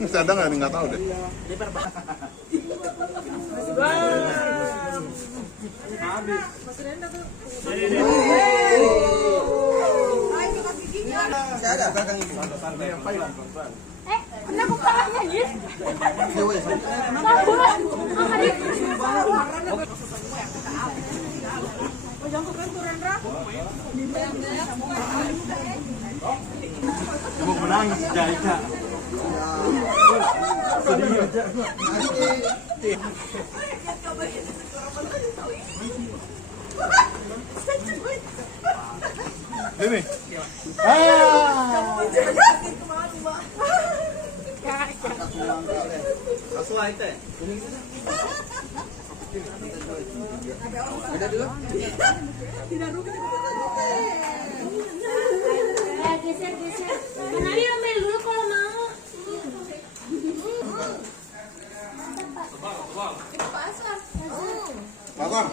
Masih ada nggak nih? Nggak tahu deh. Kenapa kalahnya, Jis? Mau menangis Jaika. Ini. Geser. Kenali ambil dulu kalau mau. Bakar.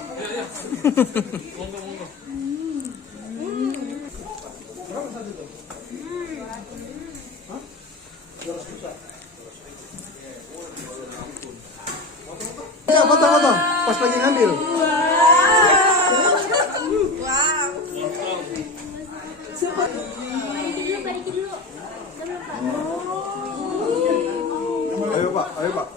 Ya, foto. Pas lagi ngambil. Balikin dulu. Ayo Pak.